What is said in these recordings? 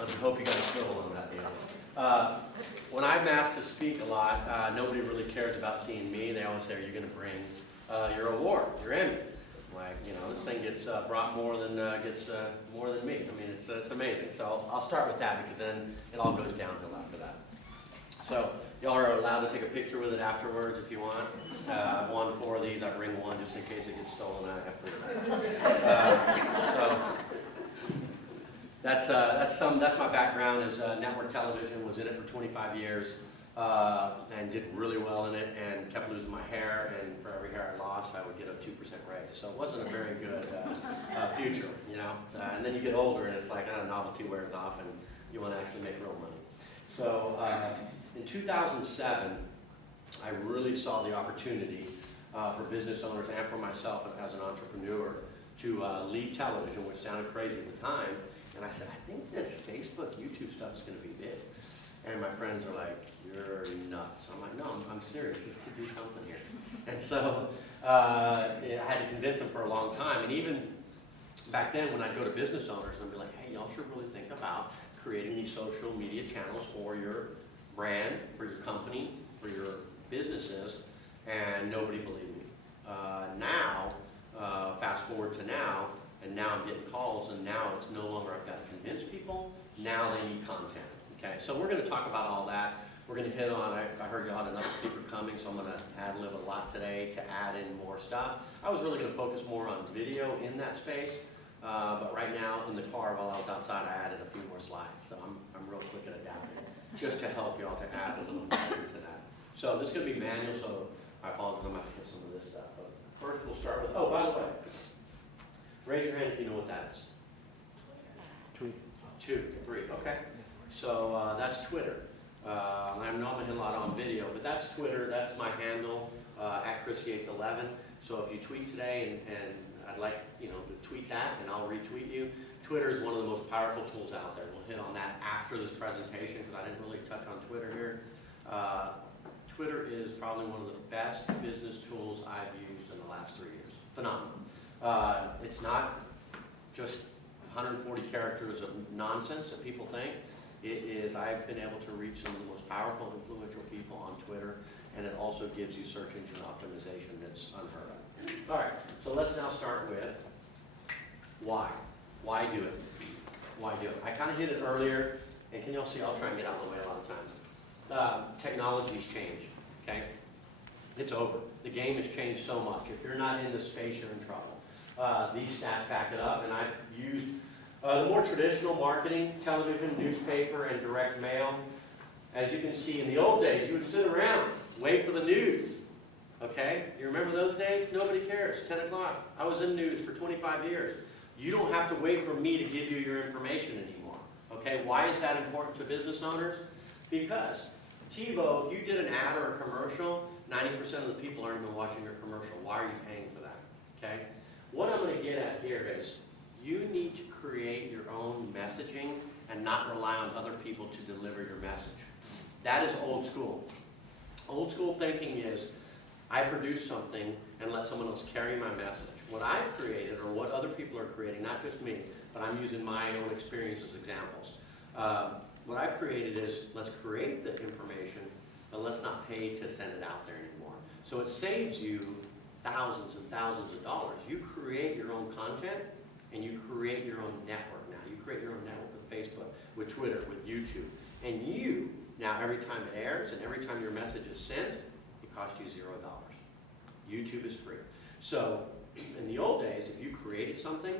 I hope you got a swivel on that deal. When I'm asked to speak a lot, nobody really cares about seeing me. They always say, are you going to bring your award, your Emmy? Like, you know, this thing gets brought more than me. I mean, it's amazing. So I'll start with that because then it all goes downhill after that. So y'all are allowed to take a picture with it afterwards if you want. I've won 4 of these. I bring one just in case it gets stolen. I have 3. So that's my background. Is network television. Was in it for 25 years and did really well in it, and kept losing my hair. And for every hair I lost, I would get a 2% raise. So it wasn't a very good future, you know. And then you get older, and it's like novelty wears off, and you want to actually make real money. So in 2007, I really saw the opportunity for business owners and for myself as an entrepreneur to leave television, which sounded crazy at the time. And I said, I think this Facebook, YouTube stuff is going to be big. And my friends are like, you're nuts. I'm like, no, I'm serious. This could be something here. And so I had to convince them for a long time. And even back then, when I'd go to business owners, I'd be like, hey, y'all should really think about creating these social media channels for your brand, for your company, for your businesses. And nobody believed me. Now, fast forward to now, and now I'm getting calls, and now it's no longer I've got to convince people. Now they need content. Okay, so we're going to talk about all that. We're going to hit on, I heard you had another speaker coming, so I'm going to ad-lib a lot today to add in more stuff. I was really going to focus more on video in that space, but right now in the car while I was outside, I added a few more slides. So I'm real quick at adapting, just to help y'all to add a little bit into that. So this is going to be manual, so I apologize, I'm going to hit some of this stuff. But first we'll start with, oh, by the way, raise your hand if you know what that is. Tweet. 2, 3, okay. So that's Twitter. I know I'm going to hit a lot on video, but that's Twitter. That's my handle, at ChrisYates11. So if you tweet today, and I'd like to tweet that, and I'll retweet you. Twitter is one of the most powerful tools out there. We'll hit on that after this presentation because I didn't really touch on Twitter here. Twitter is probably one of the best business tools I've used in the last 3 years. Phenomenal. It's not just 140 characters of nonsense that people think. It is, I've been able to reach some of the most powerful, influential people on Twitter, and it also gives you search engine optimization that's unheard of. All right, so let's now start with why. Why do it? Why do it? I kind of hit it earlier, and can y'all see, I'll try and get out of the way a lot of times. Technology's changed, okay? It's over. The game has changed so much. If you're not in this space, you're in trouble. These stats back it up, and I've used the more traditional marketing, television, newspaper, and direct mail. As you can see, in the old days, you would sit around, wait for the news. Okay? You remember those days? Nobody cares. 10 o'clock. I was in news for 25 years. You don't have to wait for me to give you your information anymore. Okay? Why is that important to business owners? Because TiVo, if you did an ad or a commercial, 90% of the people aren't even watching your commercial. Why are you paying for that? Okay? What I'm going to get at here is you need to create your own messaging and not rely on other people to deliver your message. That is old school. Old school thinking is I produce something and let someone else carry my message. What I've created, or what other people are creating, not just me, but I'm using my own experience as examples. What I've created is let's create the information, but let's not pay to send it out there anymore. So it saves you thousands and thousands of dollars. You create your own content, and you create your own network now. You create your own network with Facebook, with Twitter, with YouTube. And you, now every time it airs and every time your message is sent, it costs you $0. YouTube is free. So in the old days, if you created something,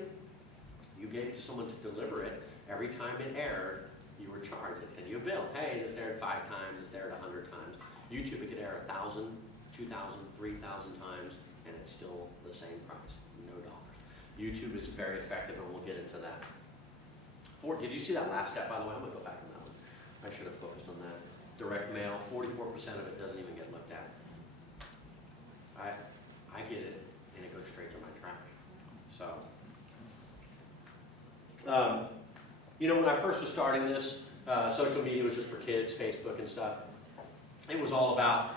you gave it to someone to deliver it, every time it aired, you were charged. It sent you a bill. Hey, this aired 5 times, this aired 100 times. YouTube, it could air 1,000, 2,000, 3,000 times, and it's still the same price, no dollars. YouTube is very effective, and we'll get into that. Did you see that last step, by the way? I'm going to go back on that one. I should have focused on that. Direct mail, 44% of it doesn't even get looked at. I get it, and it goes straight to my trash. So, when I first was starting this, social media was just for kids, Facebook and stuff. It was all about,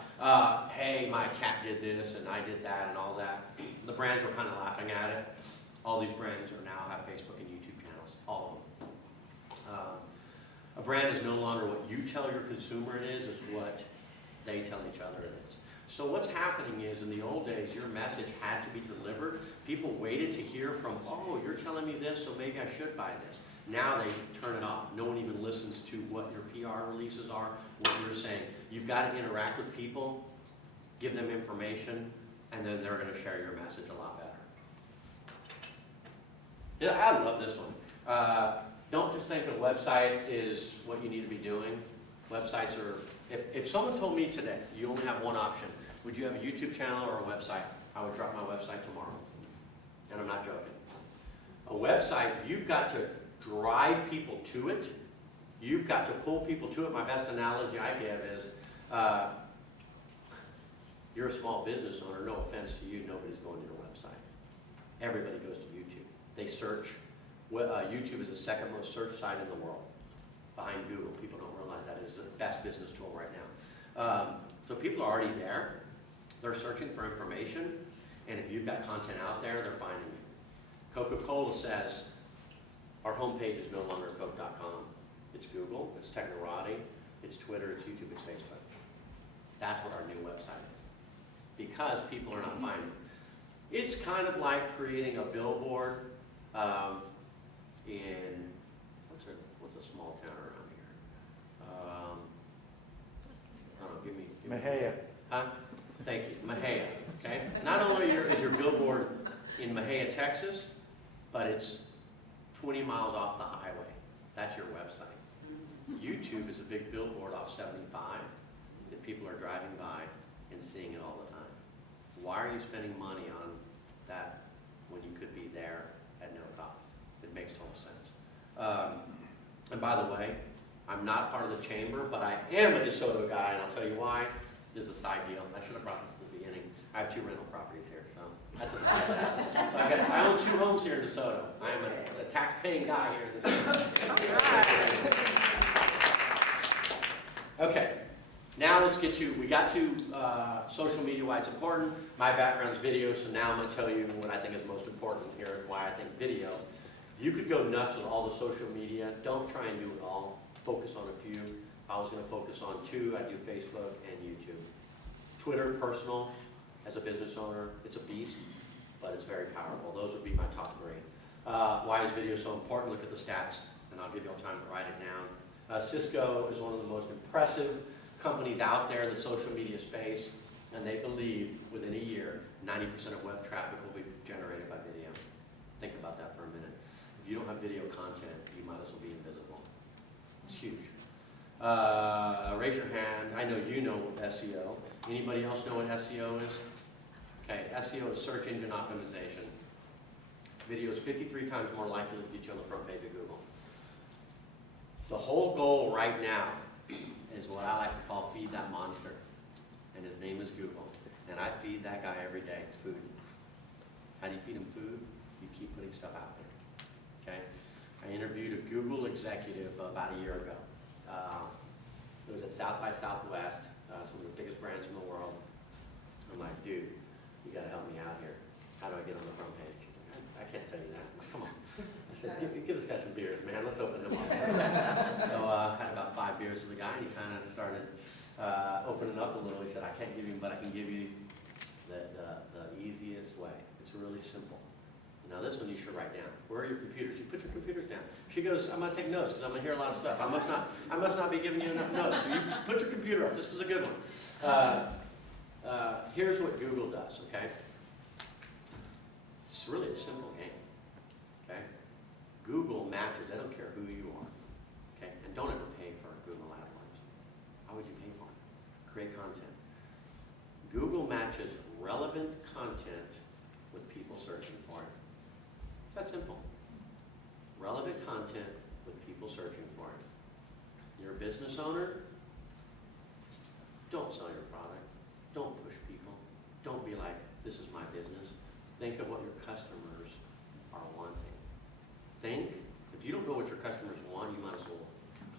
hey, my cat did this, and I did that, and all that. The brands were kind of laughing at it. All these brands now have Facebook and YouTube channels, all of them. A brand is no longer what you tell your consumer it is, it's what they tell each other it is. So what's happening is, in the old days, your message had to be delivered. People waited to hear from, oh, you're telling me this, so maybe I should buy this. Now they turn it off. No one even listens to what your PR releases are, what you're saying. You've got to interact with people, give them information, and then they're going to share your message a lot better. Yeah, I love this one. Don't just think a website is what you need to be doing. Websites are, if someone told me today, you only have one option, would you have a YouTube channel or a website? I would drop my website tomorrow. And I'm not joking. A website, you've got to drive people to it. You've got to pull people to it. My best analogy I give is, you're a small business owner, no offense to you, nobody's going to your website. Everybody goes to YouTube. They search. YouTube is the second most searched site in the world, behind Google. People don't realize that is the best business tool right now. So people are already there. They're searching for information, and if you've got content out there, they're finding you. Coca-Cola says, our homepage is no longer Coke.com. It's Google, it's Technorati, it's Twitter, it's YouTube, it's Facebook. That's what our new website is. Because people are not finding it. It's kind of like creating a billboard in, what's a small town around here? I don't know, give me. Mahia. Huh? Thank you, Mahia, okay? Not only is your billboard in Mahia, Texas, but it's 20 miles off the highway. That's your website. YouTube is a big billboard off 75 that people are driving by and seeing it all the time. Why are you spending money on that when you could be there at no cost? It makes total sense. And by the way, I'm not part of the chamber, but I am a DeSoto guy, and I'll tell you why. This is a side deal. I should have brought this at the beginning. I have 2 rental properties here, so that's a side deal. So I own 2 homes here in DeSoto. I am a tax-paying guy here in DeSoto. Okay, now let's get to, we got to social media, why it's important. My background is video, so now I'm going to tell you what I think is most important here and why I think video. You could go nuts with all the social media. Don't try and do it all. Focus on a few. I was going to focus on 2. I do Facebook and YouTube. Twitter, personal, as a business owner, it's a beast, but it's very powerful. Those would be my top 3. Why is video so important? Look at the stats, and I'll give you all time to write it down. Cisco is one of the most impressive companies out there in the social media space, and they believe within a year, 90% of web traffic will be generated by video. Think about that for a minute. If you don't have video content, you might as well be invisible. It's huge. Raise your hand. I know you know what SEO. Anybody else know what SEO is? Okay, SEO is search engine optimization. Video is 53 times more likely to get you on the front page of Google. The whole goal right now is what I like to call feed that monster. And his name is Google. And I feed that guy every day food. How do you feed him food? You keep putting stuff out there. Okay? I interviewed a Google executive about a year ago. It was at South by Southwest, some of the biggest brands in the world. I'm like, dude, you got to help me out here. How do I get on the front page? I can't tell you that. I'm like, come on. I said, give this guy some beers, man. Let's open him up. So I had about 5 beers with the guy, and he kind of started opening up a little. He said, I can't give you, but I can give you the easiest way. It's really simple. Now this one you should write down. Where are your computers? You put your computers down. She goes, I'm going to take notes because I'm going to hear a lot of stuff. I must not be giving you enough notes. So you put your computer up. This is a good one. Here's what Google does, okay? It's really a simple game, okay? Google matches. They don't care who you are, okay? And don't ever pay for Google AdWords. How would you pay for it? Create content. Google matches relevant content with people searching for it. It's that simple. Relevant content with people searching for it. You're a business owner, don't sell your product. Don't push people. Don't be like, this is my business. Think of what your customers are wanting. Think, if you don't know what your customers want, you might as well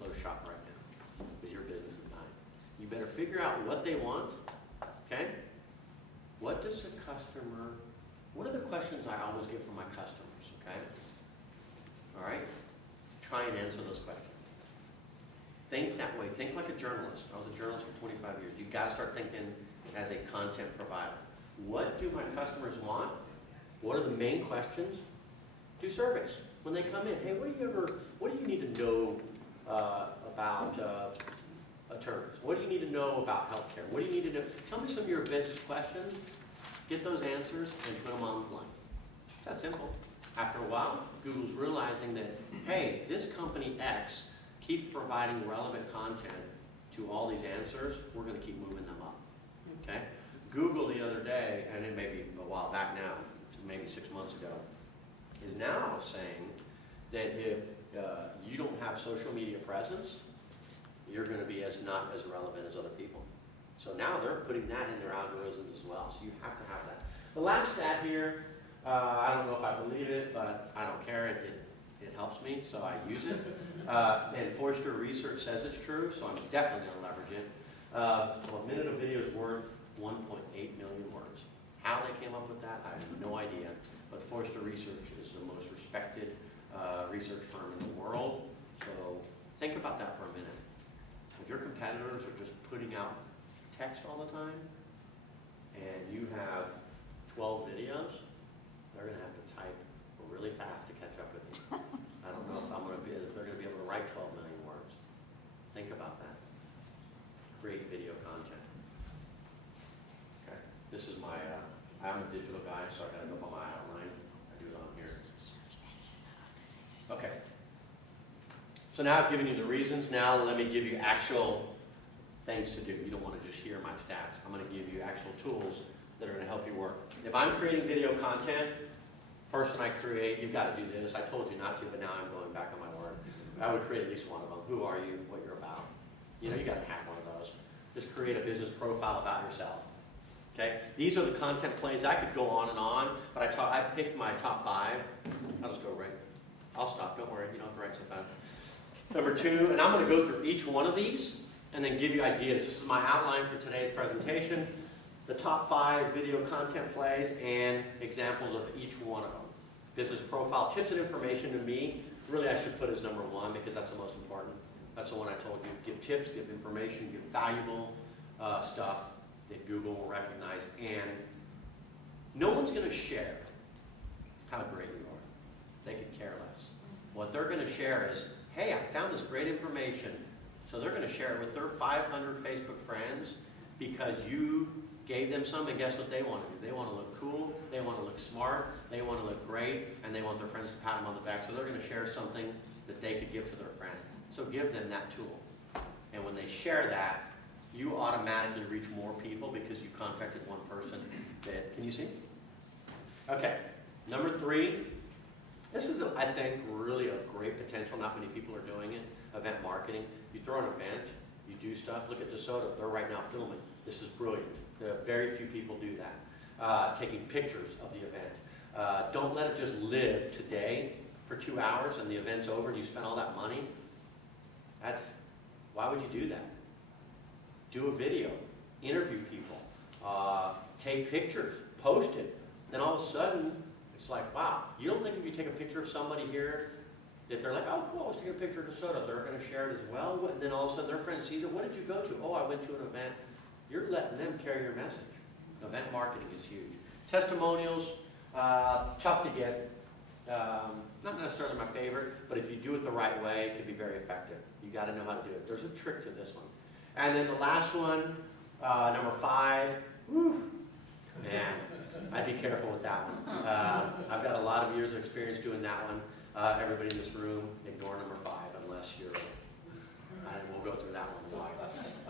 close shop right now because your business is dying. You better figure out what they want, okay? What does the customer, what are the questions I always get from my customers, okay? All right? Try and answer those questions. Think that way. Think like a journalist. I was a journalist for 25 years. You've got to start thinking as a content provider. What do my customers want? What are the main questions? Do surveys. When they come in, hey, what do you need to know about attorneys? What do you need to know about healthcare? What do you need to know? Tell me some of your business questions. Get those answers and put them online. It's that simple. After a while, Google's realizing that, hey, this company X keeps providing relevant content to all these answers. We're going to keep moving them up. Okay? Google the other day, and it may be a while back now, maybe 6 months ago, is now saying that if you don't have social media presence, you're going to be not as relevant as other people. So now they're putting that in their algorithms as well. So you have to have that. The last stat here, I don't know if I believe it, but I don't care. It helps me, so I use it. And Forrester Research says it's true, so I'm definitely going to leverage it. A minute of video is worth 1.8 million words. How they came up with that, I have no idea. But Forrester Research is the most respected research firm in the world. So think about that for a minute. If your competitors are just putting out text all the time, and you have 12 videos, they're going to have to type really fast to catch up with you. I don't know if they're going to be able to write 12 million words. Think about that. Create video content. Okay. This is my, I'm a digital guy, so I got to go by my outline. I do it on here. Okay. So now I've given you the reasons. Now let me give you actual things to do. You don't want to just hear my stats. I'm going to give you actual tools that are going to help you work. If I'm creating video content, first thing I create, you've got to do this. I told you not to, but now I'm going back on my word. I would create at least one of them. Who are you? What you're about? You know, you got to have one of those. Just create a business profile about yourself. Okay? These are the content plays. I could go on, but I picked my top 5. I'll just go right. I'll stop. Don't worry. You don't have to write so fast. Number 2, and I'm going to go through each one of these and then give you ideas. This is my outline for today's presentation. The top 5 video content plays and examples of each one of them. Business profile, tips and information to me, really I should put as number 1 because that's the most important. That's the one I told you. Give tips, give information, give valuable stuff that Google will recognize. And no one's going to share how great you are. They could care less. What they're going to share is, hey, I found this great information. So they're going to share it with their 500 Facebook friends because you gave them some, and guess what they want to do? They want to look cool, they want to look smart, they want to look great, and they want their friends to pat them on the back. So they're going to share something that they could give to their friends. So give them that tool. And when they share that, you automatically reach more people because you contacted one person that, can you see? Okay, number 3. This is, I think, really a great potential. Not many people are doing it. Event marketing. You throw an event, you do stuff. Look at DeSoto. They're right now filming. This is brilliant. Very few people do that. Taking pictures of the event. Don't let it just live today for 2 hours and the event's over and you spend all that money. Why would you do that? Do a video. Interview people. Take pictures. Post it. Then all of a sudden, it's like, wow. You don't think if you take a picture of somebody here that they're like, oh, cool, I was taking a picture of DeSoto. They're going to share it as well. And then all of a sudden their friend sees it. What did you go to? Oh, I went to an event. You're letting them carry your message. Event marketing is huge. Testimonials, tough to get. Not necessarily my favorite, but if you do it the right way, it can be very effective. You got to know how to do it. There's a trick to this one. And then the last one, number 5. Whew, man, I'd be careful with that one. I've got a lot of years of experience doing that one. Everybody in this room, ignore number 5 unless you're, and we'll go through that one. Why?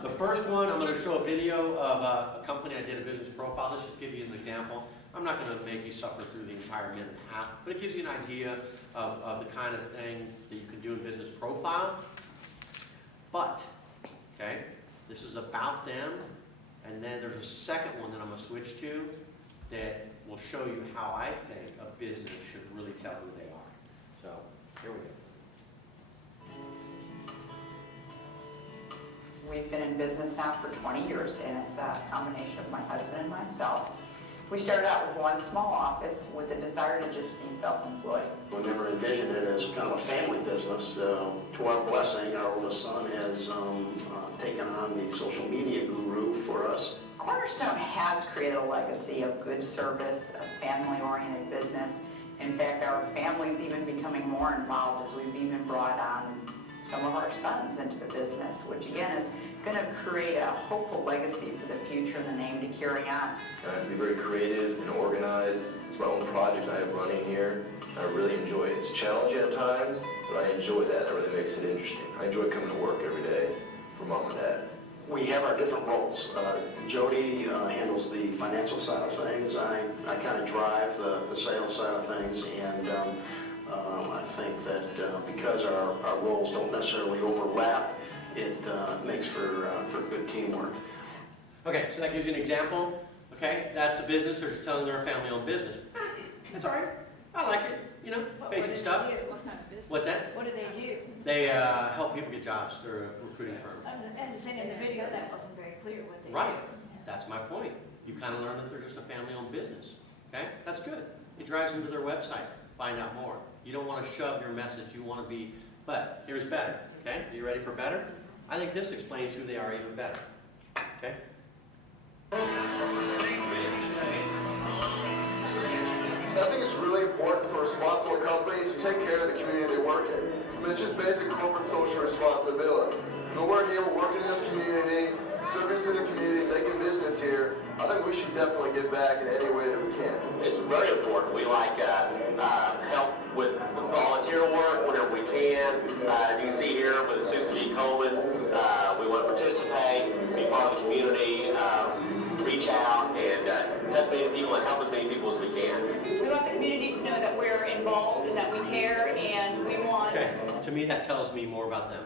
The first one, I'm going to show a video of a company I did a business profile. Let's just give you an example. I'm not going to make you suffer through the entire minute and a half, but it gives you an idea of the kind of thing that you can do in business profile. But, okay, this is about them, and then there's a second one that I'm going to switch to that will show you how I think a business should really tell who they are. So, here we go. We've been in business now for 20 years, and it's a combination of my husband and myself. We started out with one small office with the desire to just be self-employed. We never envisioned it as kind of a family business. To our blessing, our oldest son has taken on the social media guru for us. Cornerstone has created a legacy of good service, a family-oriented business. In fact, our family's even becoming more involved as we've even brought on some of our sons into the business, which again is going to create a hopeful legacy for the future and the name to carry on. I have to be very creative and organized. It's my own project I have running here. I really enjoy it. It's challenging at times, but I enjoy that. That really makes it interesting. I enjoy coming to work every day for mom and dad. We have our different roles. Jody handles the financial side of things. I kind of drive the sales side of things, and I think that because our roles don't necessarily overlap, it makes for good teamwork. Okay, so that gives you an example. Okay, that's a business. They're just telling they're a family-owned business. It's all right. I like it. You know, basic stuff. What kind of business? What's that? What do they do? They help people get jobs. They're a recruiting firm. I'm just saying in the video that wasn't very clear what they Right. do. That's my point. You kind of learn that they're just a family-owned business. Okay, that's good. It drives them to their website. Find out more. You don't want to shove your message. You want to be. But here's better. Okay, are you ready for better? I think this explains who they are even better. Okay. I think it's really important for a responsible company to take care of the community they work in. I mean, it's just basic corporate social responsibility. But we're here, we're working in this community, servicing the community, making business here. I think we should definitely give back in any way that we can. It's very important. We like help with the volunteer work whenever we can. As you can see here with Susan G. Coleman, we want to participate, be part of the community, reach out and touch many people and help as many people as we can. We want the community to know that we're involved and that we care, and we want... Okay. To me, that tells me more about them.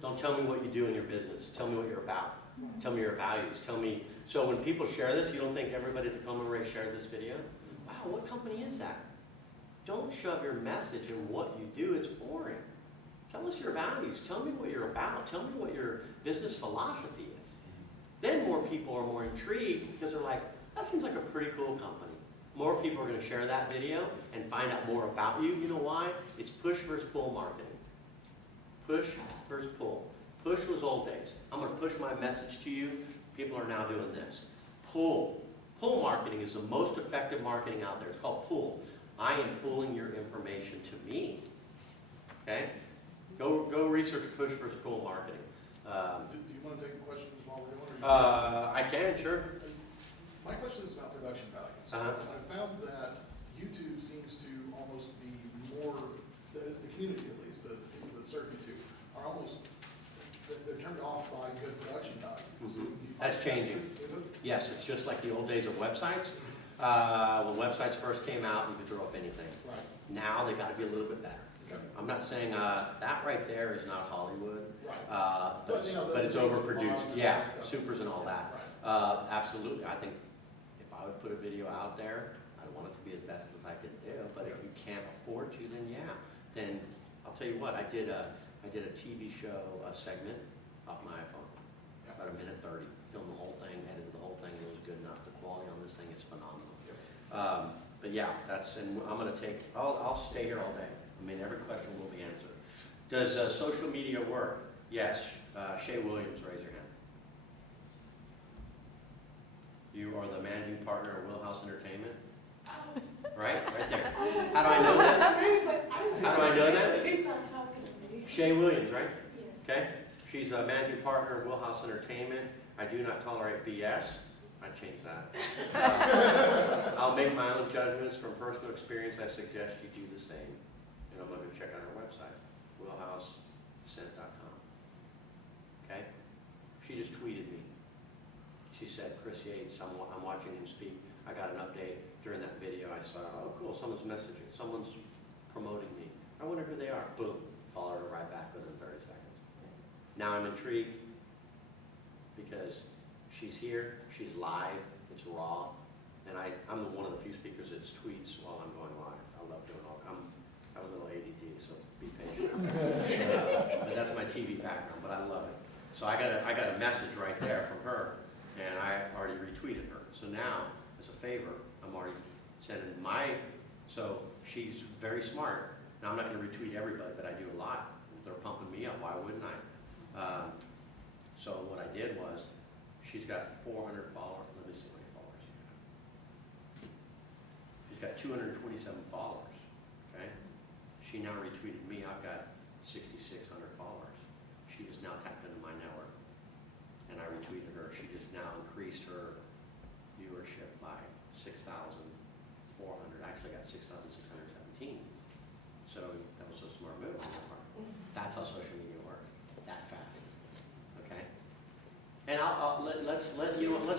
Don't tell me what you do in your business. Tell me what you're about. Tell me your values. Tell me. So when people share this, you don't think everybody at the Coleman Ray shared this video? Wow, what company is that? Don't shove your message in what you do. It's boring. Tell us your values. Tell me what you're about. Tell me what your business philosophy is. Then more people are more intrigued because they're like, that seems like a pretty cool company. More people are going to share that video and find out more about you. You know why? It's push versus pull marketing. Push versus pull. Push was old days. I'm going to push my message to you. People are now doing this. Pull. Pull marketing is the most effective marketing out there. It's called pull. I am pulling your information to me. Okay? Go research push versus pull marketing. Do you want to take questions while we're doing it? I can, sure. My question is about production values. I've found that YouTube seems to almost be more, the community at least, the people that serve YouTube, are almost, they're turned off by good production values. Mm-hmm. That's changing. Is it? Yes, it's just like the old days of websites. When websites first came out, you could throw up anything. Right. Now they've got to be a little bit better. Okay. I'm not saying that right there is not Hollywood, Right. but you know, it's the overproduced. and Yeah, that stuff. supers and all that. Right. Absolutely. I think if I would put a video out there, I want it to be as best as I can do. But if you can't afford to, then yeah. Then I'll tell you what. I did a TV show segment off my iPhone, about a minute 30. Filmed the whole thing, edited the whole thing. It was good enough. The quality on this thing is phenomenal. But yeah, and I'm going to take. I'll stay here all day. I mean, every question will be answered. Does social media work? Yes. Shay Williams, raise your hand. You are the managing partner of Wheelhouse Entertainment? Right there. How do I know that? How do I know that? Shay Williams, right? Okay. She's a managing partner of Wheelhouse Entertainment. I do not tolerate BS. I changed that. I'll make my own judgments from personal experience. I suggest you do the same. And I'm going to check out her website, wheelhousescent.com. Okay? She just tweeted me. She said, Chris Yates, I'm watching him speak. I got an update during that video. I saw, oh, cool, someone's messaging. Someone's promoting me. I wonder who they are. Boom. Followed her right back within 30 seconds. Now I'm intrigued because she's here, she's live, it's raw, and I'm one of the few speakers that tweets while I'm going live. I love doing all. I'm a little ADD, so be patient. But that's my TV background, but I love it. So I got a message right there from her, and I already retweeted her. So now, as a favor, I'm already sending so she's very smart. Now, I'm not gonna retweet everybody, but I do a lot. If they're pumping me up, why wouldn't I? So what I did was, she's got 400 followers. Let me see how many followers she got. She's got 227 followers, okay? She now retweeted me. I've got 6,600 followers. She just now tapped into my network, and I retweeted her. She just now increased her viewership by 6,400. Actually, got 6,617. So that was a smart move on my part. That's how social media works. That fast. Okay. And let's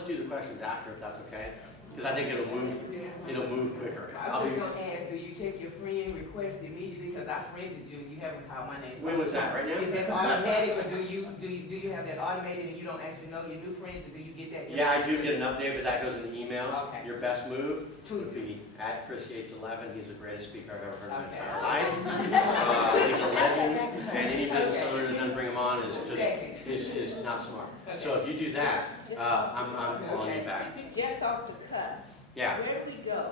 do the questions after, if that's okay, because I think it'll move quicker. I was just gonna ask, do you check your friend request immediately, because I friended you and you haven't called my name? So When was that, right now? Is that automatic, or do you have that automated and you don't actually know your new friends, or do you get that? Yeah, I do get an update, but that goes in the email. Okay. Your best move would be at Chris Yates 11. He's the greatest speaker I've ever heard in my Okay. entire life. He's a legend, and any business owner that doesn't bring him on is not smart. So if you do that, I'm calling you back. Just off the cuff. Yeah, Where do we go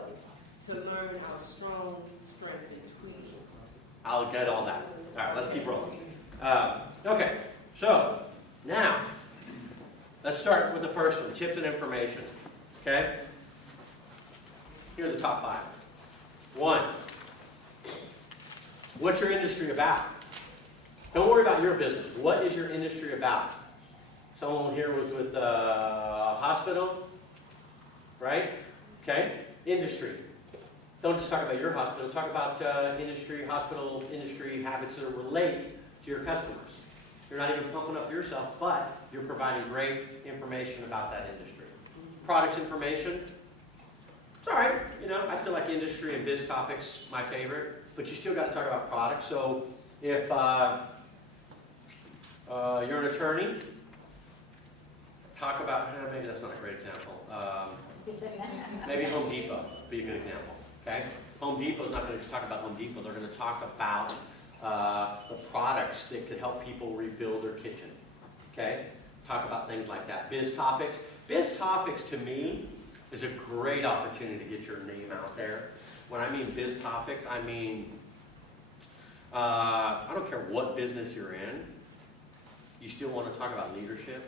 to learn our strong strengths and weaknesses? I'll get all that. All right, let's keep rolling. Okay, so now let's start with the first one, tips and information. Okay? Here are the top 5. 1, what's your industry about? Don't worry about your business. What is your industry about? Someone here was with a hospital, right? Okay, industry. Don't just talk about your hospital, talk about hospital industry habits that relate to your customers. You're not even pumping up yourself, but you're providing great information about that industry. Products information, it's all right. I still like industry and biz topics, my favorite, but you still got to talk about products. So if you're an attorney, talk about, maybe that's not a great example. Maybe Home Depot would be a good example, okay? Home Depot's not going to just talk about Home Depot. They're going to talk about the products that could help people rebuild their kitchen, okay? Talk about things like that. Biz topics. Biz topics, to me, is a great opportunity to get your name out there. When I mean biz topics, I mean, I don't care what business you're in. You still want to talk about leadership.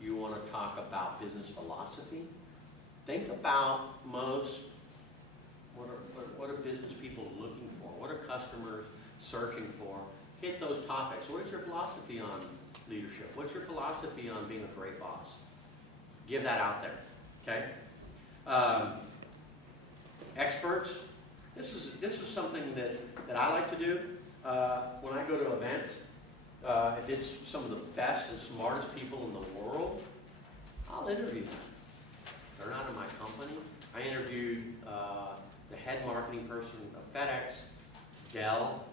You want to talk about business philosophy. Think about what are business people looking for? What are customers searching for? Hit those topics. What is your philosophy on leadership? What's your philosophy on being a great boss? Give that out there, okay? Experts. This is something that I like to do when I go to events. If it's some of the best and smartest people in the world, I'll interview them. They're not in my company. I interviewed the head marketing person of FedEx, Dell,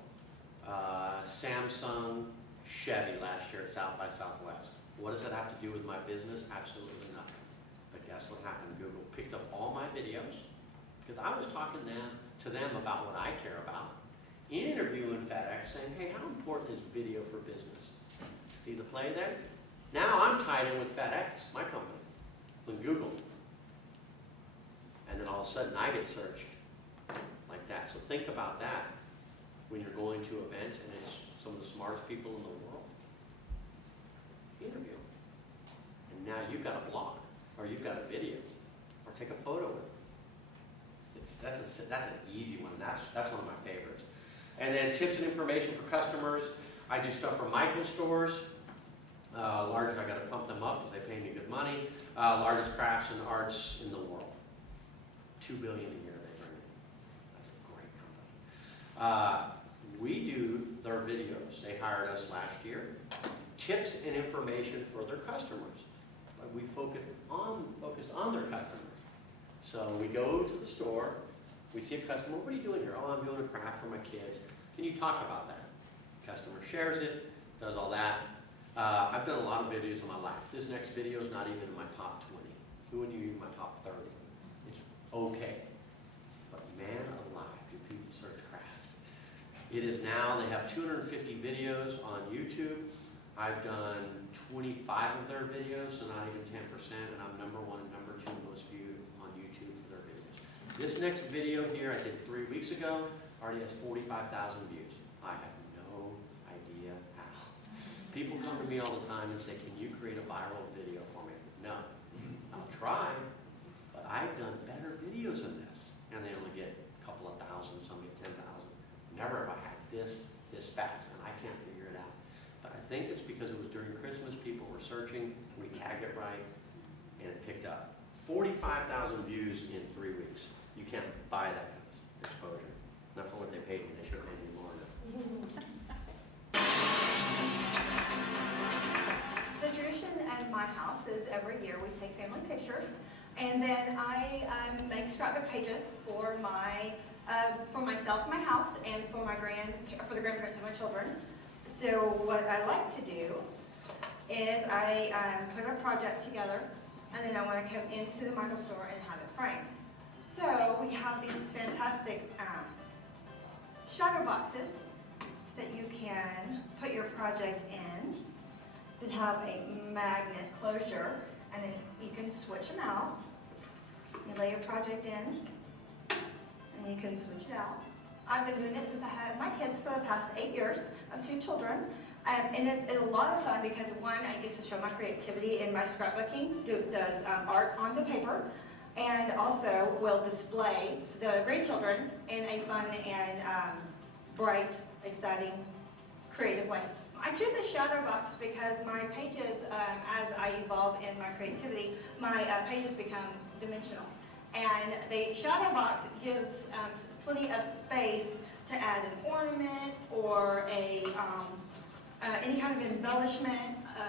Samsung, Chevy last year at South by Southwest. What does that have to do with my business? Absolutely nothing. But guess what happened? Google picked up all my videos because I was talking to them about what I care about. Interviewing FedEx saying, hey, how important is video for business? See the play there? Now I'm tied in with FedEx, my company, with Google. And then all of a sudden I get searched like that. So think about that when you're going to events and it's some of the smartest people in the world. Interview them. And now you've got a blog, or you've got a video, or take a photo with them. That's an easy one. That's one of my favorites. And then tips and information for customers. I do stuff for micro stores. Large, I got to pump them up because they pay me good money. Largest crafts and arts in the world. $2 billion a year they bring in. That's a great company. We do their videos. They hired us last year. Tips and information for their customers. We focused on their customers. So we go to the store. We see a customer, what are you doing here? Oh, I'm doing a craft for my kids. Can you talk about that? Customer shares it, does all that. I've done a lot of videos in my life. This next video is not even in my top 20. Who would you in my top 30? It's okay. But man alive, do people search craft. It is now, they have 250 videos on YouTube. I've done 25 of their videos, so not even 10%, and I'm #1 and #2 most viewed on YouTube This next video here I did 3 weeks ago, already has 45,000 views. I have no idea how. People come to me all the time and say, can you create a viral video for me? No. I'll try, but I've done better videos than this. And they only get a couple of thousand, some get 10,000. Never have I had this fast, and I can't figure it out. But I think it's because it was during Christmas, people were searching, we tagged it right, and it picked up. 45,000 views in 3 weeks. You can't buy that kind of exposure. Not for what they paid me, they should have paid me more now. The tradition at my house is every year we take family pictures, and then I make scrapbook pages for myself, my house, and for the grandparents of my children. So what I like to do is I put a project together, and then I want to come into the Michael store and have it framed. So we have these fantastic shadow boxes that you can put your project in that have a magnet closure, and then you can switch them out. You lay your project in, and you can switch it out. I've been doing it since I had my kids for the past 8 years. I have 2 children. And it's a lot of fun because, one, I get to show my creativity in my scrapbooking, does art onto paper, and also will display the grandchildren in a fun and bright, exciting, creative way. I choose a shadow box because my pages, as I evolve in my creativity, my pages become dimensional. And the shadow box gives plenty of space to add an ornament or any kind of embellishment.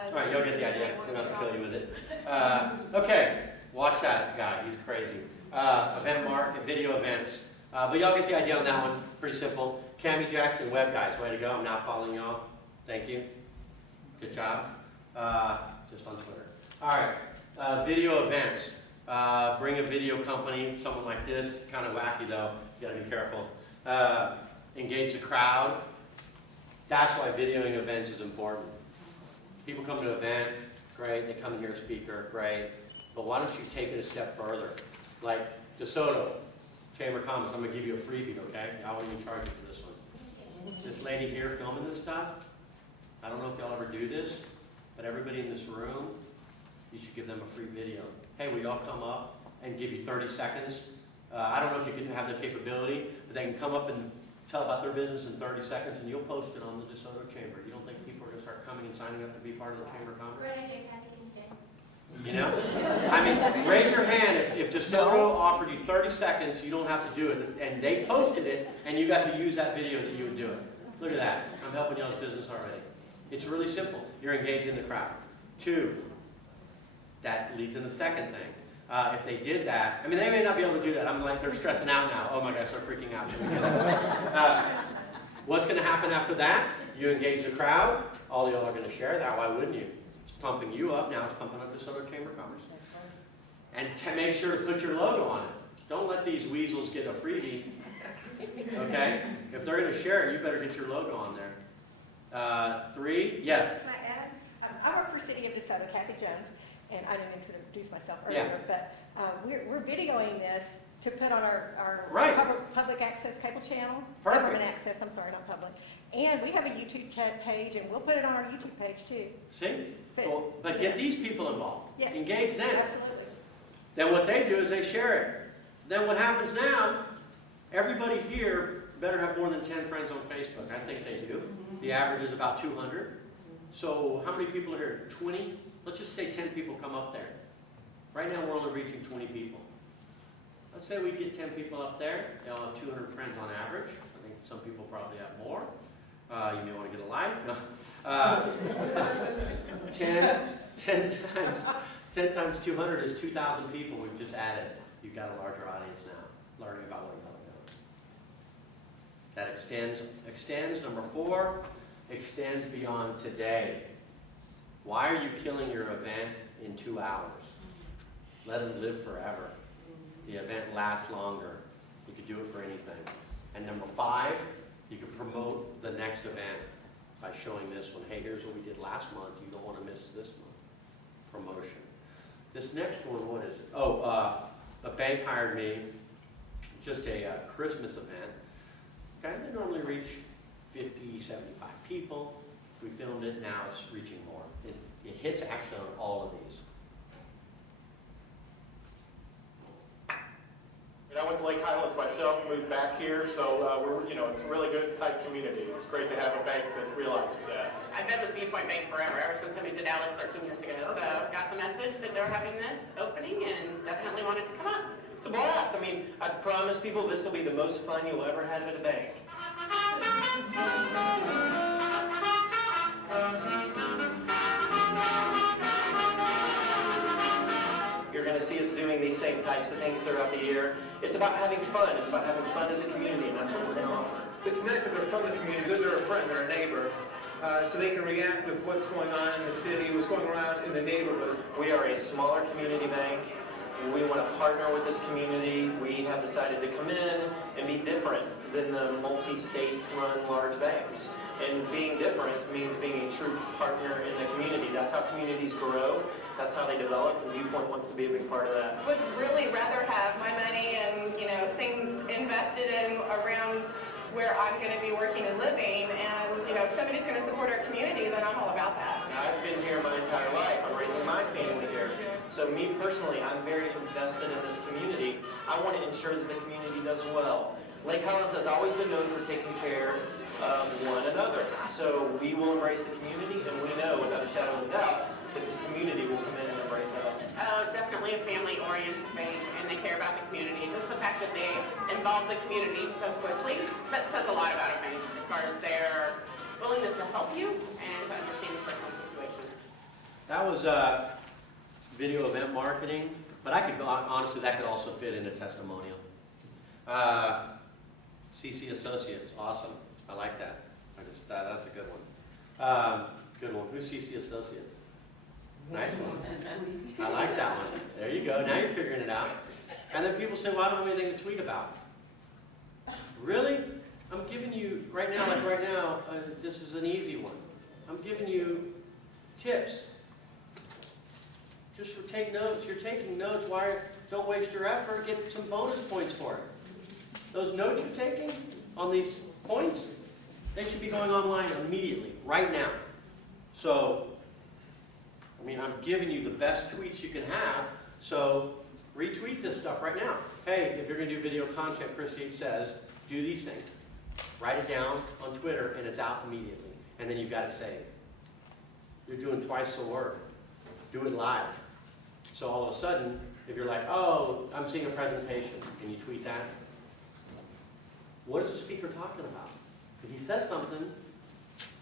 All right, you'll get the idea. We're not to kill you with it. Okay, watch that guy. He's crazy. Event mark, video events. But y'all get the idea on that one. Pretty simple. Cammie Jackson, web guys, way to go. I'm now following y'all. Thank you. Good job. Just on Twitter. All right, video events. Bring a video company, someone like this. Kind of wacky though. You gotta be careful. Engage the crowd. That's why videoing events is important. People come to an event, great. They come and hear a speaker, great. But why don't you take it a step further? Like DeSoto, Chamber of Commerce. I'm gonna give you a freebie, okay? I won't even charge you for this one. This lady here filming this stuff. I don't know if y'all ever do this, but everybody in this room, you should give them a free video. Hey, will y'all come up and give you 30 seconds? I don't know if you can have the capability, but they can come up and tell about their business in 30 seconds, and you'll post it on the DeSoto Chamber. You don't think people are going to start coming and signing up to be part of the Chamber of Commerce? Great idea, Kathy can stay. You know? I mean, raise your hand if DeSoto offered you 30 seconds, you don't have to do it, and they posted it, and you got to use that video that you would do it. Look at that. I'm helping y'all's business already. It's really simple. You're engaging the crowd. 2, that leads in the second thing. If they did that, I mean, they may not be able to do that. I'm like, they're stressing out now. Oh my gosh, they're freaking out. What's going to happen after that? You engage the crowd. All y'all are going to share that. Why wouldn't you? It's pumping you up. Now it's pumping up DeSoto Chamber of Commerce. And to make sure to put your logo on it. Don't let these weasels get a freebie. Okay? If they're going to share it, you better get your logo on there. 3, yes? Can I add? I work for City of DeSoto, Kathy Jones, and I didn't introduce myself earlier, but we're videoing this to put on our public access cable channel. Perfect. Government access, I'm sorry, not public. And we have a YouTube page, and we'll put it on our YouTube page too. See? Well, but get these people involved. Yes. Engage them. Absolutely. Then what they do is they share it. Then what happens now, everybody here better have more than 10 friends on Facebook. I think they do. The average is about 200. So how many people are here? 20? Let's just say 10 people come up there. Right now we're only reaching 20 people. Let's say we get 10 people up there. They all have 200 friends on average. I think some people probably have more. You may want to get a life. No. 10 times 200 is 2,000 people we've just added. You've got a larger audience now, learning about what you're doing. That extends. Number 4, extends beyond today. Why are you killing your event in 2 hours? Let it live forever. The event lasts longer. You could do it for anything. And number 5, you can promote the next event by showing this one. Hey, here's what we did last month. You don't want to miss this month. Promotion. This next one, what is it? Oh, a bank hired me just a Christmas event. Okay, they normally reach 50, 75 people. We filmed it, now it's reaching more. It hits actually on all of these. I went to Lake Highlands myself, moved back here, so it's a really good, tight community. It's great to have a bank that realizes that. I've been with Viewpoint Bank forever, ever since I moved to Dallas 13 years ago. So got the message that they're having this opening and definitely wanted to come up. It's a blast. I mean, I promise people this will be the most fun you'll ever have at a bank. You're going to see us doing these same types of things throughout the year. It's about having fun. It's about having fun as a community, and that's what we're going to offer. It's nice that they're from the community, that they're a friend, they're a neighbor, so they can react with what's going on in the city, what's going around in the neighborhood. We are a smaller community bank. We want to partner with this community. We have decided to come in and be different than the multi-state run large banks. And being different means being a true partner in the community. That's how communities grow. That's how they develop, and Viewpoint wants to be a big part of that. Would really rather have my money and things invested in around where I'm going to be working and living. And if somebody's going to support our community, then I'm all about that. I've been here my entire life. I'm raising my family here. So me personally, I'm very invested in this community. I want to ensure that the community does well. Lake Highlands has always been known for taking care of one another. So we will embrace the community, and we know without a shadow of a doubt that this community will come in and embrace us. Definitely a family-oriented bank, and they care about the community. Just the fact that they involve the community so quickly, that says a lot about a bank as far as their willingness to help you and to understand your personal situation. That was video event marketing, but honestly, that could also fit in a testimonial. CC Associates, awesome. I like that. That's a good one. Good one. Who's CC Associates? Nice one. I like that one. There you go. Now you're figuring it out. And then people say, well, I don't have anything to tweet about. Really? I'm giving you, right now, this is an easy one. I'm giving you tips. Just take notes. You're taking notes. Don't waste your effort. Get some bonus points for it. Those notes you're taking on these points, they should be going online immediately, right now. So, I'm giving you the best tweets you can have, so retweet this stuff right now. Hey, if you're going to do video content, Chris Yates says, do these things. Write it down on Twitter, and it's out immediately. And then you've got it saved. You're doing twice the work. Do it live. So all of a sudden, if you're like, oh, I'm seeing a presentation, can you tweet that? What is the speaker talking about? If he says something,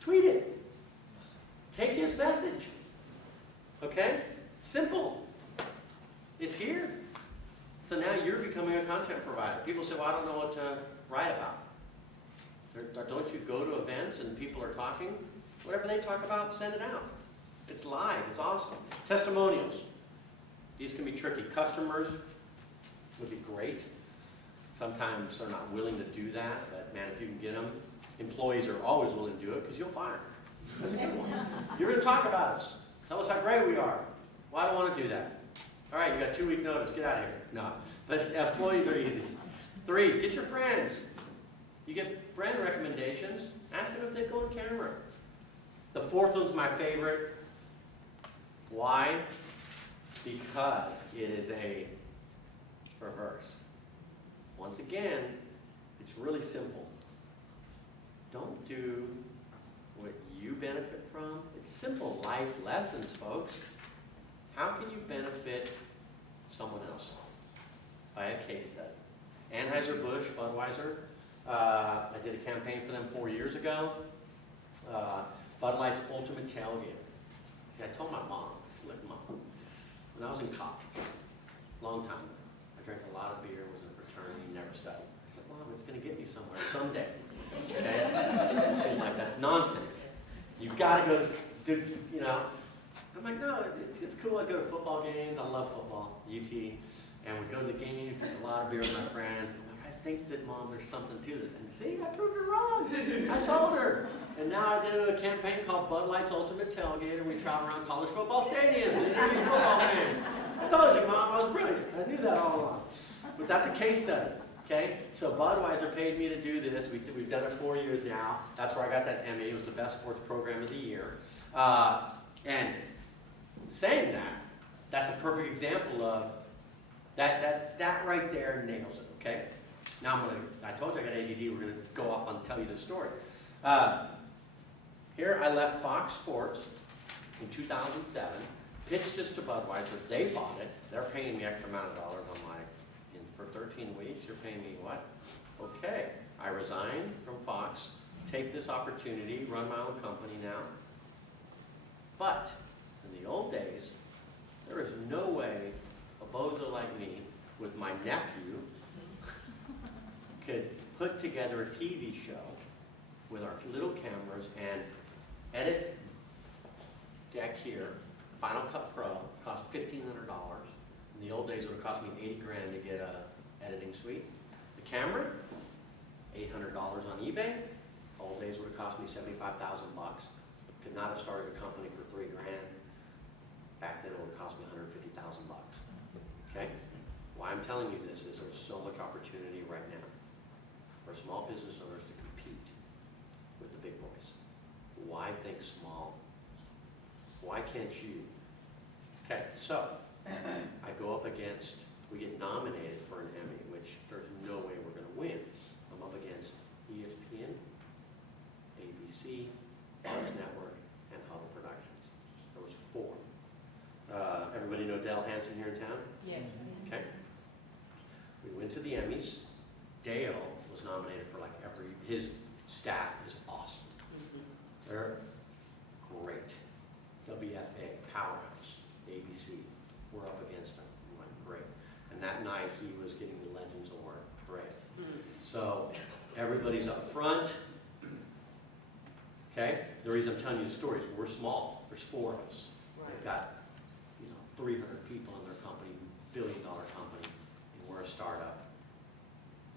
tweet it. Take his message. Okay? Simple. It's here. So now you're becoming a content provider. People say, well, I don't know what to write about. Don't you go to events and people are talking? Whatever they talk about, send it out. It's live. It's awesome. Testimonials. These can be tricky. Customers would be great. Sometimes they're not willing to do that, but man, if you can get them. Employees are always willing to do it because you'll fire them. That's a good one. You're going to talk about us. Tell us how great we are. Well, I don't want to do that. All right, you got 2-week notice. Get out of here. No, but employees are easy. 3, get your friends. You get friend recommendations. Ask them if they go on camera. The 4th one's my favorite. Why? Because it is a reverse. Once again, it's really simple. Don't do what you benefit from. It's simple life lessons, folks. How can you benefit someone else? By a case study. Anheuser-Busch, Budweiser. I did a campaign for them 4 years ago. Bud Light's Ultimate Tailgate. See, I told my mom, I said, look, Mom, when I was in college, long time ago, I drank a lot of beer, was in a fraternity, never studied. I said, Mom, it's going to get me somewhere someday. Okay? She's like, that's nonsense. You've got to go to, I'm like, no, it's cool. I go to football games. I love football, UT. And we go to the game, drink a lot of beer with my friends. I'm like, I think that, Mom, there's something to this. And see, I proved her wrong. I told her. And now I did a campaign called Bud Light's Ultimate Tailgate, and we travel around college football stadiums and interview football fans. I told you, Mom, I was brilliant. I knew that all along. But that's a case study. Okay, so Budweiser paid me to do this. We've done it 4 years now. That's where I got that Emmy. It was the best sports program of the year. And saying that, that's a perfect example of that right there nails it. Okay. Now I told you I got ADD. We're going to go off and tell you the story. Here I left Fox Sports in 2007. Pitched this to Budweiser. They bought it. They're paying me X amount of dollars. I'm like, for 13 weeks, you're paying me what? Okay. I resign from Fox, take this opportunity, run my own company now. But in the old days, there is no way a bozo like me with my nephew could put together a TV show with our little cameras and edit deck here. Final Cut Pro cost $1,500. In the old days, it would have cost me 80 grand to get a editing suite. The camera, $800 on eBay. Old days would have cost me 75,000 bucks. Could not have started a company for 3 grand. Back then, it would have cost me 150,000 bucks. Okay? Why I'm telling you this is there's so much opportunity right now for small business owners to compete with the big boys. Why think small? Why can't you? Okay, so I go up against, we get nominated for an Emmy, which there's no way we're going to win. I'm up against ESPN, ABC, Fox Network, and Huddle Productions. There was 4. Everybody know Dale Hansen here in town? Yes. Okay. We went to the Emmys. Dale was nominated for like his staff is awesome. They're great. WFA, powerhouse, ABC. We're up against them. I'm like, great. And that night he was getting the Legends Award. Great. So everybody's up front. Okay? The reason I'm telling you the story is we're small. There's 4 of us. They've got 300 people in their company, billion-dollar company, and we're a startup.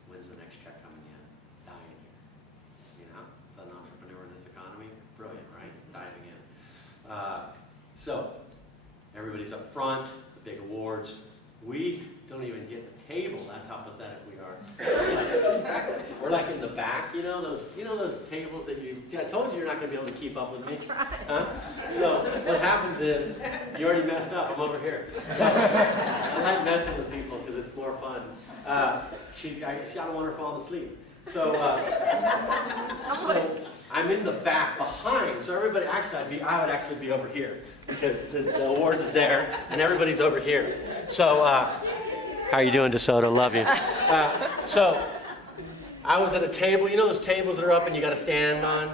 When's the next check coming in? Dying here. It's an entrepreneur in this economy. Brilliant, right? Diving in. So everybody's up front, the big awards. We don't even get the table. That's how pathetic we are. We're like in the back, those tables that you see. I told you you're not going to be able to keep up with me. Huh? So what happens is you already messed up. I'm over here. So I like messing with people because it's more fun. I don't want her falling asleep. So I'm in the back behind. So everybody, actually, I would actually be over here because the awards is there and everybody's over here. So how are you doing, DeSoto? Love you. So I was at a table. Those tables that are up and you got to stand on?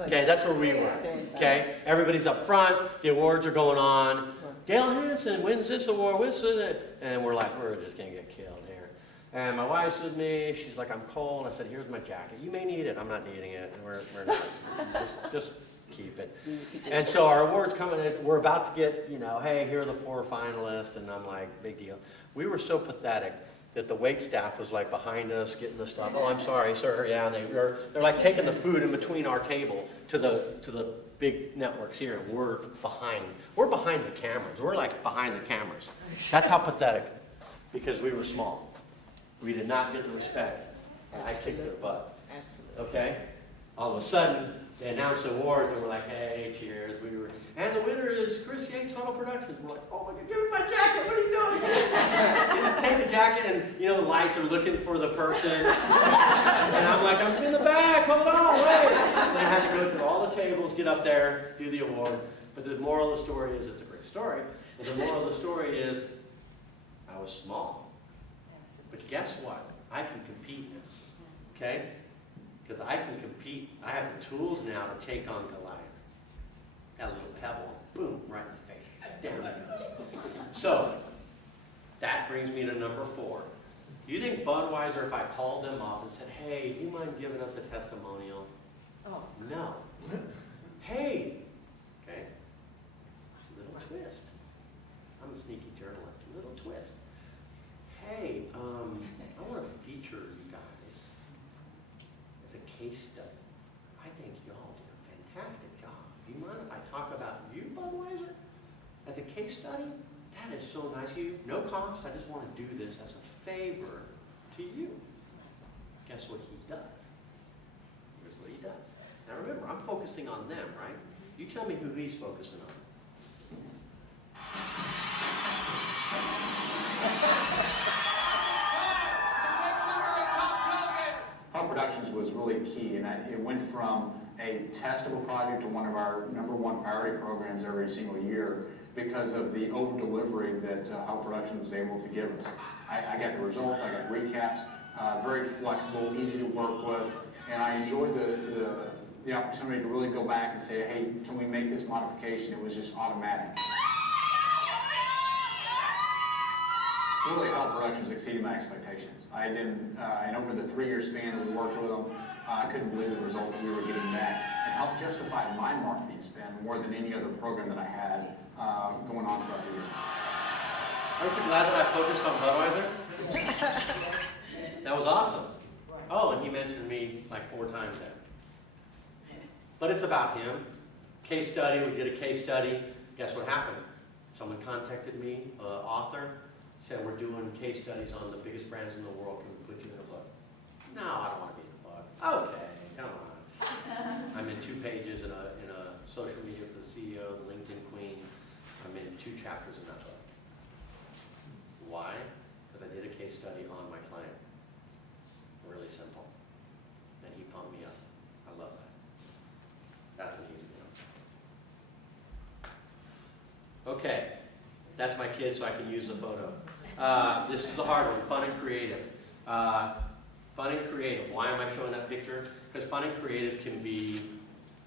Okay, that's where we were. Okay, everybody's up front. The awards are going on. Dale Hansen wins this award. And we're like, we're just going to get killed here. And my wife's with me. She's like, I'm cold. I said, here's my jacket. You may need it. I'm not needing it. We're not. Just keep it. And so our awards coming in. We're about to get, hey, here are the 4 finalists. And I'm like, big deal. We were so pathetic that the wait staff was like behind us getting the stuff. Oh, I'm sorry, sir. Yeah, they're like taking the food in between our table to the big networks here. And we're behind. We're behind the cameras. We're like behind the cameras. That's how pathetic. Because we were small. We did not get the respect. And I kicked their butt. Absolutely. Okay? All of a sudden, they announced the awards, and we're like, hey, cheers. And the winner is Chris Yates, Huddle Productions. We're like, oh my God, give me my jacket. What are you doing? Take the jacket, and the lights are looking for the person. And I'm like, I'm in the back. Hold on, wait. And I had to go through all the tables, get up there, do the award. But the moral of the story is, it's a great story. But the moral of the story is, I was small. But guess what? I can compete now, okay? Because I can compete. I have the tools now to take on Goliath. That little pebble, boom, right in the face. Down it goes. So, that brings me to number 4. Do you think Budweiser, if I called them up and said, hey, do you mind giving us a testimonial? Oh, no. Hey, okay, little twist. I'm a sneaky journalist, little twist. Hey, I want to feature you guys as a case study. I think y'all did a fantastic job. Do you mind if I talk about you, Budweiser, as a case study? That is so nice of you. No cost. I just want to do this as a favor to you. guess what he does? Here's what he does. Now remember, I'm focusing on them, right? You tell me who he's focusing on. Home Productions was really key, and it went from a testable project to one of our #1 priority programs every single year because of the over-delivery that Home Productions was able to give us. I got the results, I got recaps, very flexible, easy to work with, and I enjoyed the opportunity to really go back and say, hey, can we make this modification? It was just automatic. Really, Home Productions exceeded my expectations. I didn't, and over the 3-year span that we worked with them, I couldn't believe the results that we were getting back. It helped justify my marketing spend more than any other program that I had going on throughout the year. Aren't you glad that I focused on Budweiser? That was awesome. Oh, and he mentioned me like 4 times there. But it's about him. Case study, we did a case study. Guess what happened? Someone contacted me, author, said we're doing case studies on the biggest brands in the world. Can we put you in a book? No, I don't want to be in a book. Okay, come on. I'm in 2 pages in a social media for the CEO, the LinkedIn Queen. I'm in 2 chapters in that book. Why? Because I did a case study on my client. Really simple. And he pumped me up. I love that. That's an easy one. Okay, that's my kid, so I can use the photo. This is the hard one, fun and creative. Fun and creative, why am I showing that picture? Because fun and creative can be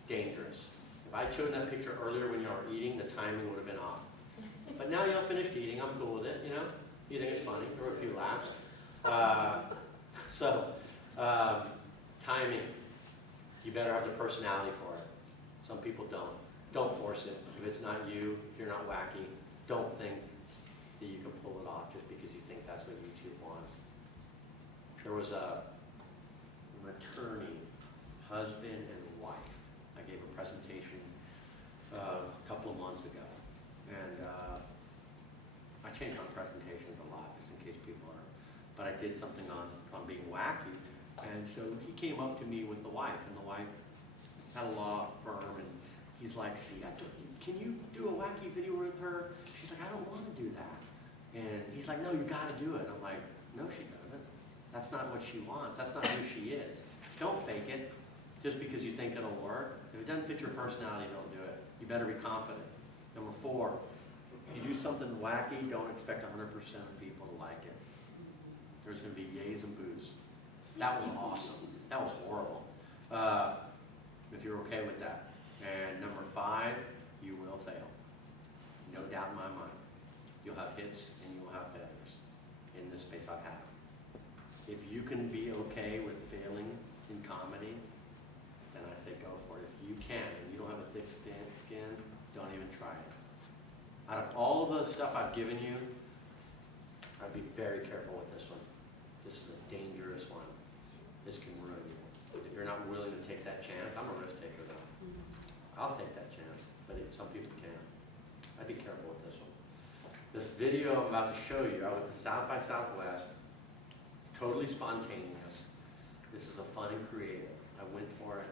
dangerous. If I'd shown that picture earlier when you were eating, the timing would have been off. But now y'all finished eating, I'm cool with it, you know? You think it's funny, there were a few laughs. Timing, you better have the personality for it. Some people don't. Don't force it. If it's not you, if you're not wacky, don't think that you can pull it off just because you think that's what YouTube wants. There was an attorney, husband and wife. I gave a presentation a couple of months ago. And I changed my presentations a lot just in case people are. But I did something on being wacky. And so he came up to me with the wife, and the wife had a law firm, and he's like, see, can you do a wacky video with her? She's like, I don't want to do that. And he's like, no, you got to do it. I'm like, no, she doesn't. That's not what she wants. That's not who she is. Don't fake it just because you think it'll work. If it doesn't fit your personality, don't do it. You better be confident. Number 4, if you do something wacky, don't expect 100% of people to like it. There's going to be yays and boos. That was awesome. That was horrible. If you're okay with that. And number 5, you will fail. No doubt in my mind. You'll have hits and you will have failures in this space I've had. If you can be okay with failing in comedy, then I say go for it. If you can and you don't have a thick skin, don't even try it. Out of all the stuff I've given you, I'd be very careful with this one. This is a dangerous one. This can ruin you. If you're not willing to take that chance, I'm a risk taker though. I'll take that chance, but some people can't. I'd be careful with this one. This video I'm about to show you, I went to South by Southwest, totally spontaneous. This is a fun and creative. I went for it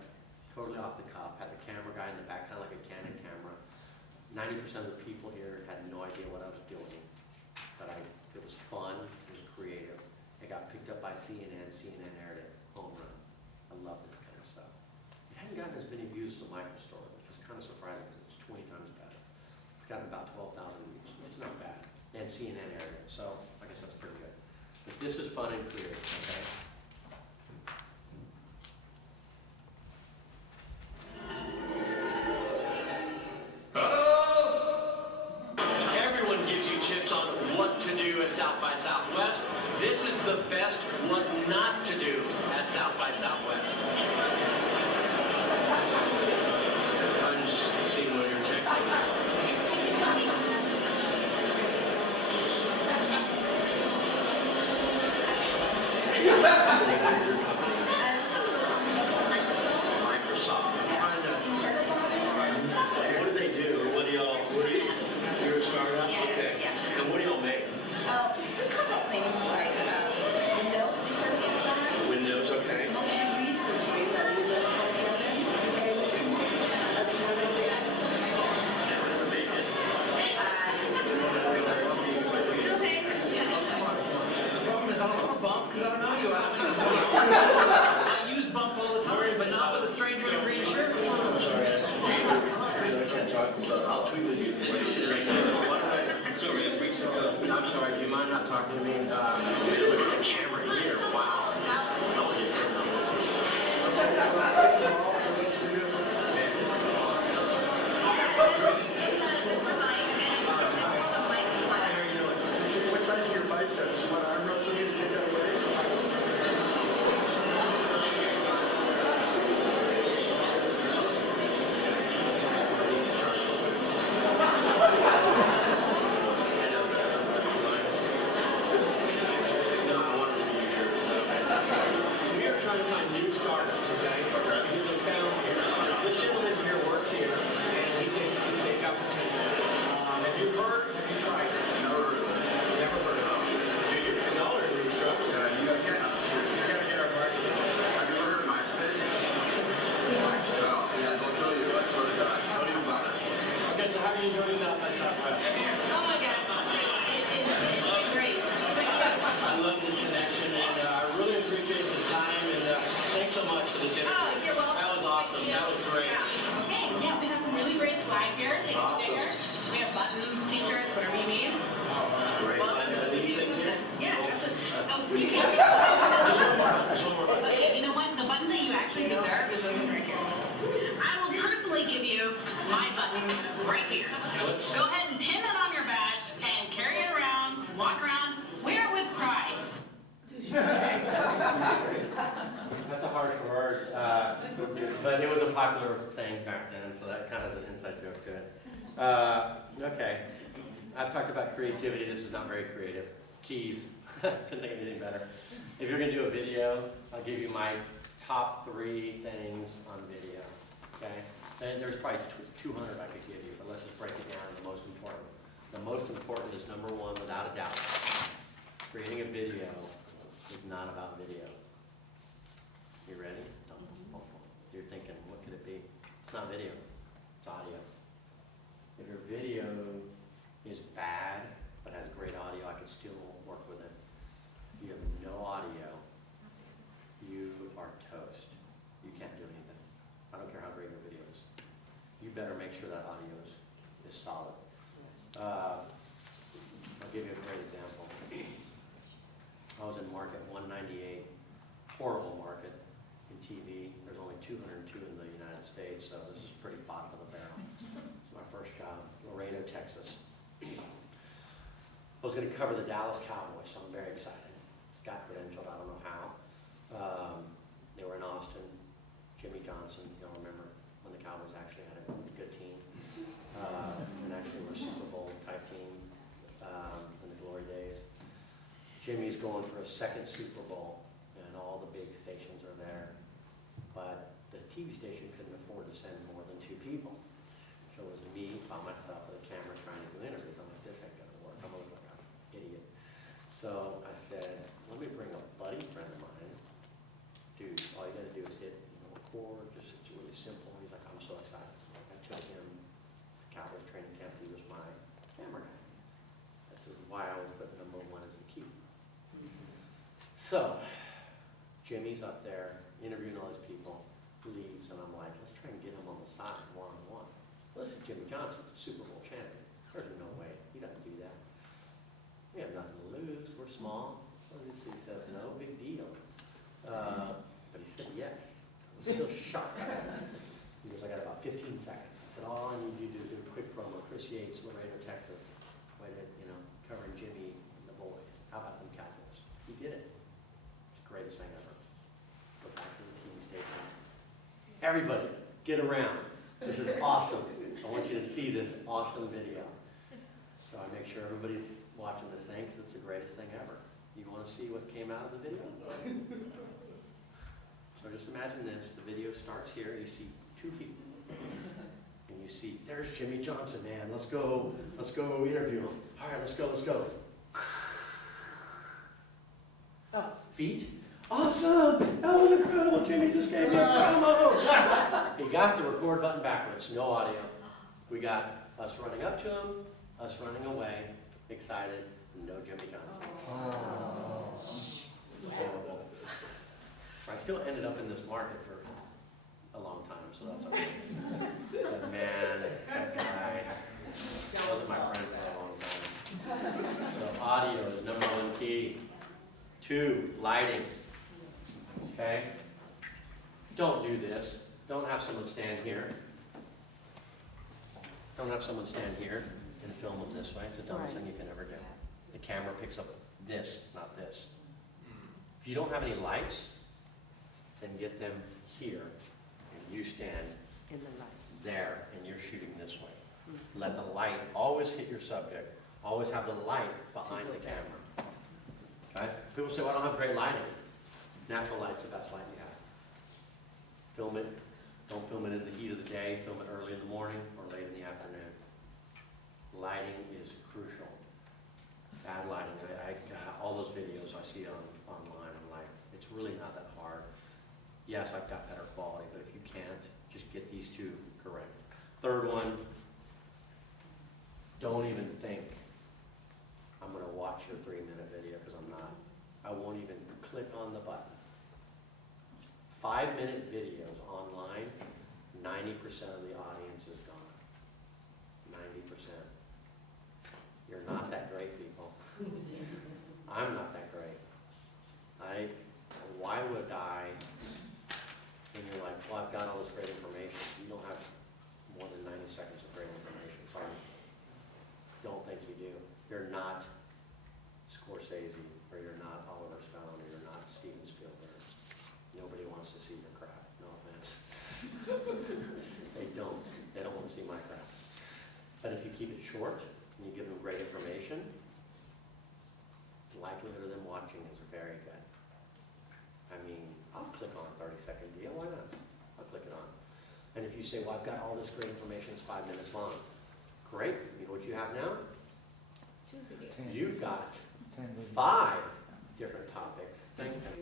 totally off the cuff, had the camera guy in the back, kind of like a Canon camera. 90% of the people here had no idea what I was doing, but it was fun, it was creative. It got picked up by CNN, CNN aired it, home run. I love this kind of stuff. It hadn't gotten as many views as the Michael Story, which was kind of surprising because it's 20 times better. It's gotten about 12,000 views, it's not bad. And CNN aired it, so I guess that's pretty good. But this is fun and creative, okay? Everyone gives you tips on what to do at South by Southwest. This is the best what not to do at South by Southwest. I just see what you're texting. told you, I use bump all the time, but not with a stranger in a green shirt. I'll tweet with you. I'm sorry, do you mind not talking to me? Look at the camera here, wow. What size are your biceps? You want to arm wrestle me to take that away? That's a harsh word, but it was a popular saying back then, so that kind of has an inside joke to it. Okay, I've talked about creativity. This is not very creative. Keys. Couldn't think of anything better. If you're going to do a video, I'll give you my top 3 things on video. Okay, and there's probably 200 I could give you, but let's just break it down to the most important. The most important is number 1, without a doubt. Creating a video is not about video. You ready? You're thinking, what could it be? It's not video, it's audio. If your video is bad, but has great audio, I could still work with it. If you have no audio, you are toast. You can't do anything. I don't care how great your video is. You better make sure that audio is solid. I'll give you a great example. I was in market 198, horrible market in TV. There's only 202 in the United States, so this is pretty bottom of the barrel. It's my first job, Laredo, Texas. I was going to cover the Dallas Cowboys, so I'm very excited. Got credentialed, I don't know how. They were in Austin. Jimmy Johnson, you'll remember when the Cowboys actually had a good team. And actually were a Super Bowl type team in the glory days. Jimmy's going for a 2nd Super Bowl, and all the big stations are there. But the TV station couldn't afford to send more than 2 people. So it was me by myself with a camera trying to do interviews. I'm like, this ain't gonna work. I'm gonna look like an idiot. So I said, let me bring a buddy friend of mine. Dude, all you gotta do is hit record, just it's really simple. He's like, I'm so excited. I took him to Cowboys training camp. He was my camera guy. This is why I always put number 1 as the key. So, Jimmy's up there interviewing all these people, leaves, and I'm like, let's try and get him on the side, one-on-one. Listen, Jimmy Johnson's a Super Bowl champion. There's no way. He doesn't do that. We have nothing to lose. We're small. He says, no, big deal. But he said yes. I was still shocked. He goes, I got about 15 seconds. I said, all I need you to do is do a quick promo. Chris Yates, Laredo, Texas. Wait a minute, covering Jimmy and the boys. How about them Cowboys? He did it. It's the greatest thing ever. Go back to the TV station. Everybody, get around. This is awesome. I want you to see this awesome video. So I make sure everybody's watching this thing because it's the greatest thing ever. You want to see what came out of the video? So just imagine this. The video starts here. You see 2 feet. And you see, there's Jimmy Johnson, man. Let's go interview him. All right, let's go. Oh, feet. Awesome! That was incredible. Jimmy just gave me a promo. He got the record button backwards. No audio. We got us running up to him, us running away, excited, no Jimmy Johnson. Oh. still ended up in this market for a long time, so that's okay. But man, that guy wasn't my friend for a long time. So audio is number 1 key. 2, lighting. Okay? Don't do this. Don't have someone stand here. Don't have someone stand here and film them this way. It's the dumbest thing you can ever do. The camera picks up this, not this. If you don't have any lights, then get them here, and you stand In the light. there, and you're shooting this way. Let the light always hit your subject. Always have the light behind the camera. Okay? People say, well, I don't have great lighting. Natural light's the best light you have. Film it. Don't film it in the heat of the day. Film it early in the morning or late in the afternoon. Lighting is crucial. Bad lighting. All those videos I see online, I'm like, it's really not that hard. Yes, I've got better quality, but if you can't, just get these 2 correct. Third one, don't even think I'm going to watch your 3-minute video, because I'm not. I won't even click on the button. 5-minute videos online, 90% of the audience is gone. 90%. You're not that great, people. I'm not that great. Why would I, and you're like, well, I've got all this great information. You don't have more than 90 seconds of great information. Sorry. Don't think you do. You're not Scorsese, or you're not Oliver Stone, or you're not Steven Spielberg. Nobody wants to see your crap. No offense. They don't. They don't want to see my crap. But if you keep it short, and you give them great information, the likelihood of them watching is very good. I mean, I'll click on a 30-second deal. Why not? I'll click it on. And if you say, well, I've got all this great information, it's 5 minutes long. Great. You know what you have now? 2 videos. You've got 5 different topics. Thank you.